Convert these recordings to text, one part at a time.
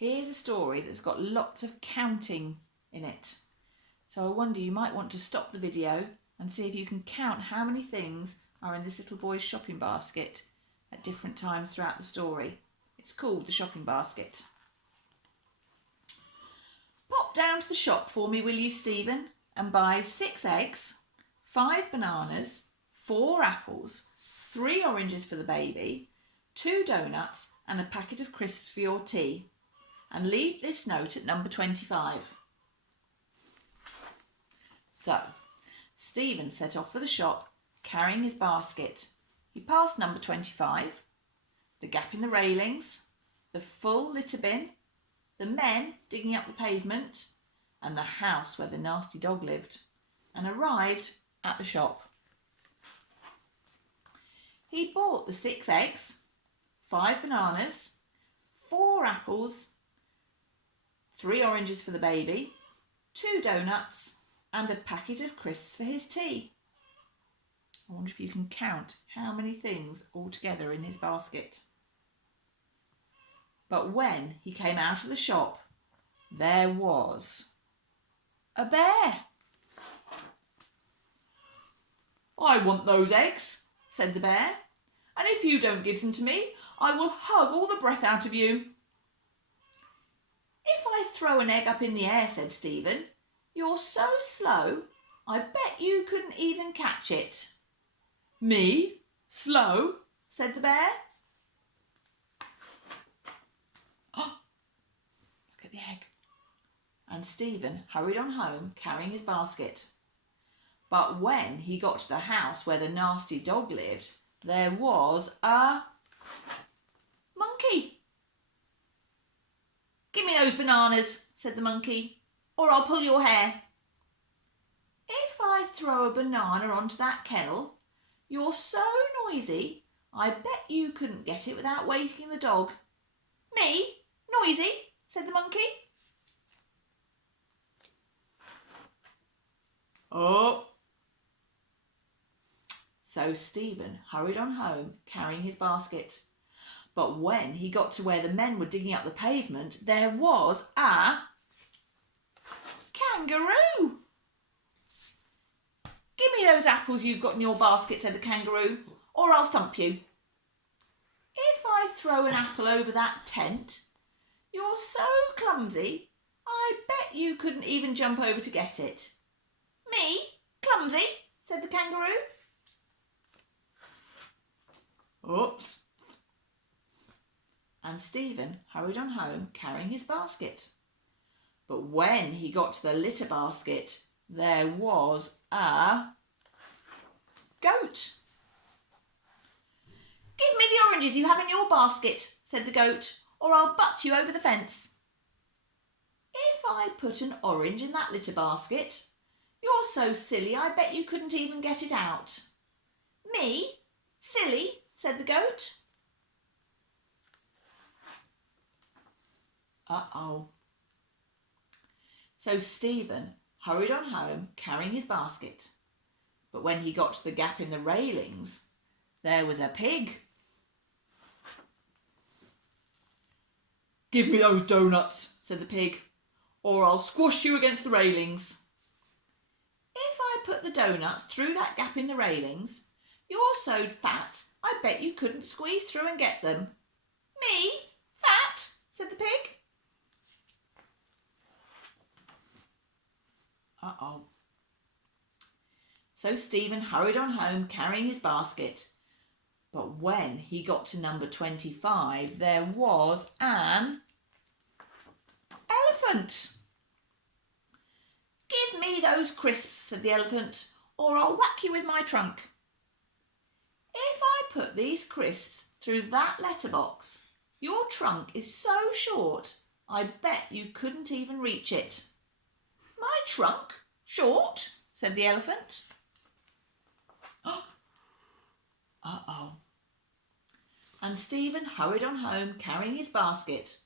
Here's a story that's got lots of counting in it. So I wonder, you might want to stop the video and see if you can count how many things are in this little boy's shopping basket at different times throughout the story. It's called The Shopping Basket. Pop down to the shop for me, will you, Stephen, and buy 6 eggs, 5 bananas, 4 apples, 3 oranges for the baby, 2 donuts and a packet of crisps for your tea. And leave this note at number 25. So, Stephen set off for the shop, carrying his basket. He passed number 25, the gap in the railings, the full litter bin, the men digging up the pavement, and the house where the nasty dog lived, and arrived at the shop. He bought the 6 eggs, 5 bananas, 4 apples, 3 oranges for the baby, 2 donuts, and a packet of crisps for his tea. I wonder if you can count how many things altogether in his basket. But when he came out of the shop, there was a bear. "I want those eggs," said the bear, "and if you don't give them to me, I will hug all the breath out of you." "If I throw an egg up in the air," said Stephen, "you're so slow, I bet you couldn't even catch it." "Me? Slow?" said the bear. Oh, look at the egg. And Stephen hurried on home, carrying his basket. But when he got to the house where the nasty dog lived, there was a monkey. "Give me those bananas," said the monkey, "or I'll pull your hair." "If I throw a banana onto that kennel, you're so noisy, I bet you couldn't get it without waking the dog." "Me? Noisy?" said the monkey. Oh. So Stephen hurried on home, carrying his basket. But when he got to where the men were digging up the pavement, there was a kangaroo. "Give me those apples you've got in your basket," said the kangaroo, "or I'll thump you." "If I throw an apple over that tent, you're so clumsy, I bet you couldn't even jump over to get it." "Me? Clumsy?" said the kangaroo. Oops. And Stephen hurried on home, carrying his basket. But when he got to the litter basket, there was a goat. "Give me the oranges you have in your basket," said the goat, "or I'll butt you over the fence." "If I put an orange in that litter basket, you're so silly I bet you couldn't even get it out." "Me? Silly?" said the goat. Uh-oh. So Stephen hurried on home, carrying his basket. But when he got to the gap in the railings, there was a pig. "Give me those donuts," said the pig, "or I'll squash you against the railings." "If I put the donuts through that gap in the railings, you're so fat, I bet you couldn't squeeze through and get them." "Me? Fat?" said the pig. Uh-oh. So Stephen hurried on home, carrying his basket. But when he got to number 25, there was an elephant. "Give me those crisps," said the elephant, "or I'll whack you with my trunk." "If I put these crisps through that letterbox, your trunk is so short, I bet you couldn't even reach it." "My trunk? Short?" said the elephant. Uh-oh. And Stephen hurried on home, carrying his basket.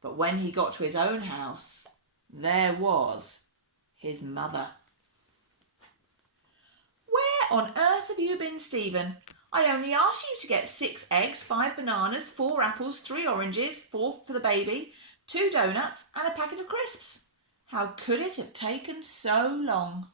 But when he got to his own house, there was his mother. "Where on earth have you been, Stephen? I only asked you to get 6 eggs, 5 bananas, 4 apples, 3 oranges, 4 for the baby, 2 donuts and a packet of crisps. How could it have taken so long?